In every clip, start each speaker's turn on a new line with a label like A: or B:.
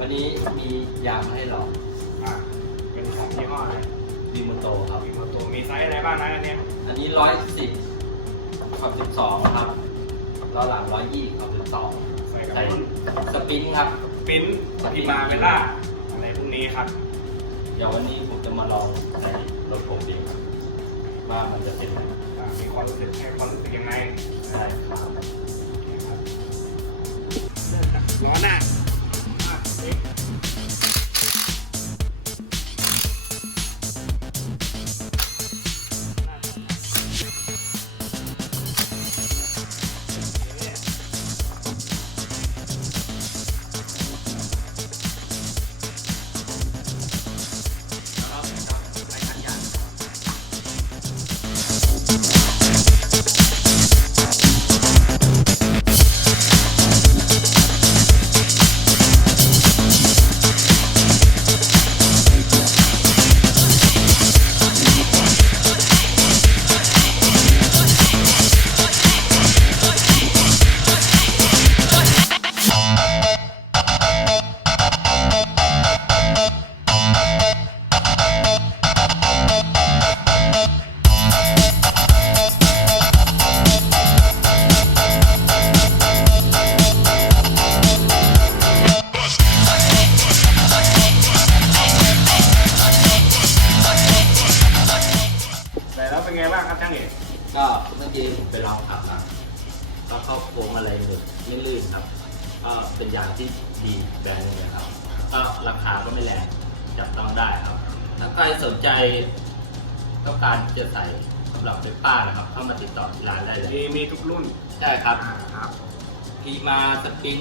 A: วันนี้มียางมาให้ลอง
B: อะเป็นของยี่ห้ออะไร
A: ดีมโตครับ
B: มีโมโตมีไซส์อะไรบ้างนะอันเนี้ย
A: อันนี้ร้อยสิบขอบสิบสองครับล้อหลังร้อยยี่ขอบสิบสอง
B: ใส่กับ
A: ใส่
B: รุ่น
A: สปรินครับ
B: ปริ้นพิมาเวล่าอะไรพวกนี้ครับ
A: เดี๋ยววันนี้ผมจะมาลองใส่รถผมเองครับว่ามันจะเป็นยังไง
B: อะมีความรู้สึกให้ความรู้สึกยังไง
A: ได้ครับ
B: ล้อหน้า แต่ เป็นไงบ้างครับช่างเอก
A: ก็เมื่อกี้ผมไปลองขับแล้วก็เข้าโค้งอะไรหนึบลื่นๆครับ ก็เป็นยางที่ดีแบรนด์หนึงนะครับ ก็ราคาก็ไม่แรงจับต้องได้ครับ ถ้าใครสนใจต้องการจะใส่สำหรับเป็นป้านะครับ เข้ามาติดต่อที่ร้านได้เลย
B: มีมีทุกรุ่น
A: ได้ครับ
B: อ่าครับ
A: พีมาสปริน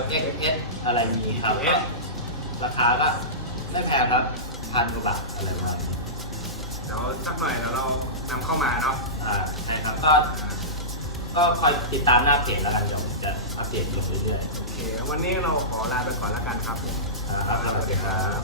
A: LXS อะไรมีครับ
B: LXS
A: ราคาก็ไม่แพงครับพันกว่าบาทอะไรประมาณนี้
B: เดี๋ยวสักหน่อยเดี๋ยวเรานำเข้ามาเนาะ
A: อ่าใช่ครับก็ก็คอยติดตามหน้าเพจแล้วกันเดี๋ยวผมจะอัปเดตลงเรื่อย
B: โอเค วันนี้เราขอลาไปก่อนแล้วกันครับผม
A: ๆนะครับสวัสดีครับ